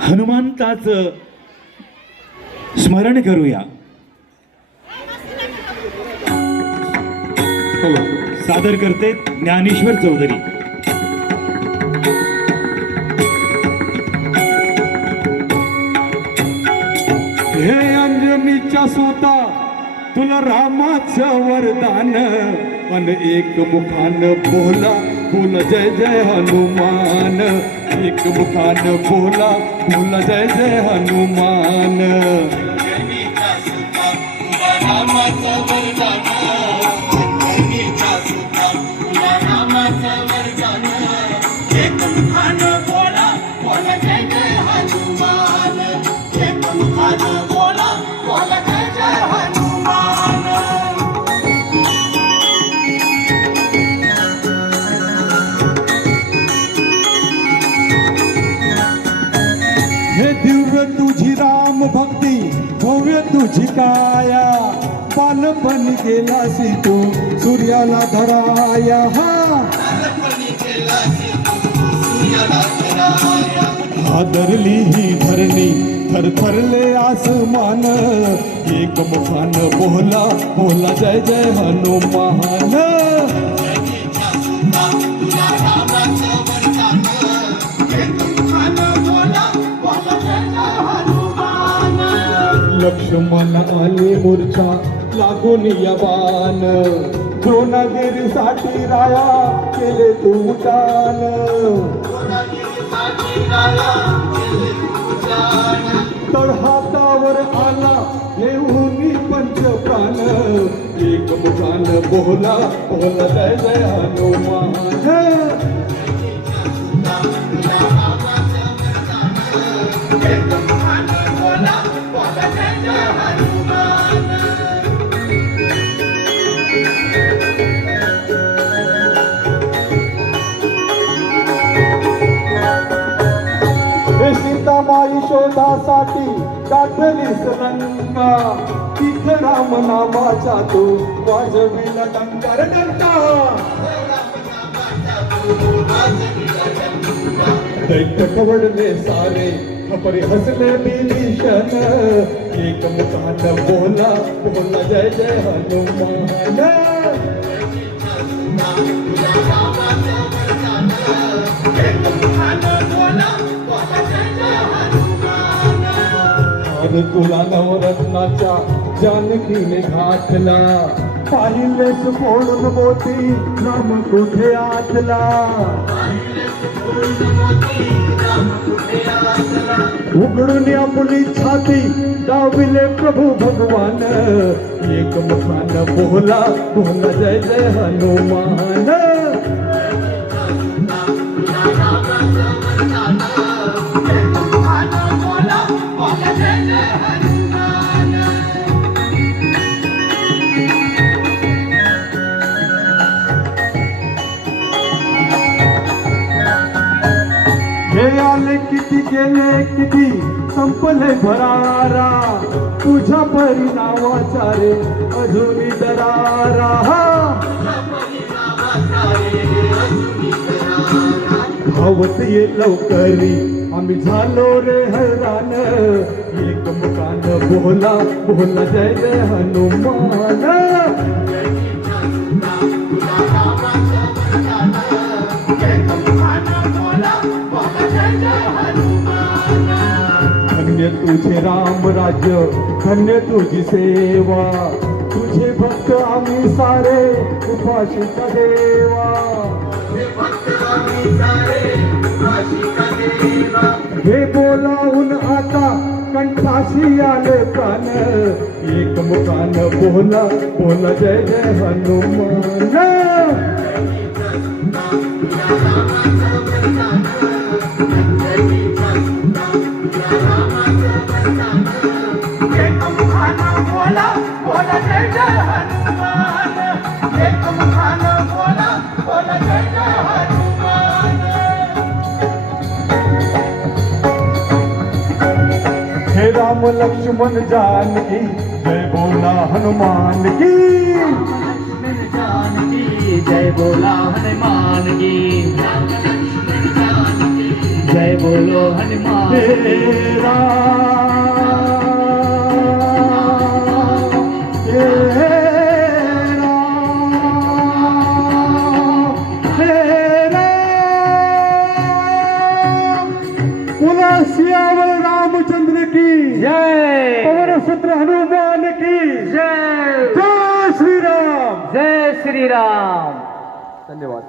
हनुमंताचं स्मरण करूया। हो, सादर करते ज्ञानेश्वर चौधरी। हे अंजनीच्या सुता तुला रामाचं वरदान, पण एक मुखान बोला बोल जय जय हनुमान, एक मुखान बोला बोल जय जय हनुमान। अंजनीच्या सुता तुला रामाचं वरदान, अंजनीच्या सुता तुला रामाचं वरदान, एक मुखान बोला बोल जय जय हनुमान, एक मुखान बोला बोल जय जय हनुमान। हे दिव्य तुझी राम भक्ती, भव्य तुझी काया, बालपण गेलासी तू सूर्याला धराया। हादरली ही धरणी थरथरले आसमान, एक मुखान बोला बोला जय जय हनुमान। अंजनीच्या सुता तुला रामाचं वरदान, एक मुखान बोला बोल जय जय हनुमान। लक्ष्मण आले मूर्छा लागून यवान, द्रोणागिरीसाठी राया केले तू उड्डाण। तळहातावर आला घेऊन पंचप्राण, एक मुखान बोला बोला जय जय हनुमान। सीतामाई शोधासाठी गाठलीस लंका, तिथे राम नामाचा तू वाजविला डंका रे डंका। दैत्य कवडले सारे खपरी हसले विभीषण, एक मुखान बोला बोला जय जय हनुमान। अरे तुला नवरत्नाच्या जानकीने घातला, पाहिलेस फोडून मोती राम कुठे आतला। उघडून आपली छाती डाविले प्रभू भगवान, एक मुखान बोला बोला जय जय हनुमान। हे आले किती गेले किती संपले भरारा, तुझ्या परी नावाचा रे अजूनी दरारा। धावत ये लवकरी आम्ही झालो रे हैराण, एक मुखान बोला बोला जय जय हनुमान। धन्य तुझे राम राज्य धन्य तुझी सेवा, तुझे भक्त आम्ही सारे उपाशिका देवा। हे बोलावून आता कंठाशी आले प्राण, एक मुखान बोला बोला जय जय हनुमान। हे राम लक्ष्मण जानकी जय बोला हनुमान की। जय बोला हनुमान की। जय बोलो हनुमान हे राम हे राम हे राम बोला सियावर रामचंद्र की जय पवन सुत्र हनुमान की जय जय श्री राम जय श्री राम. धन्यवाद.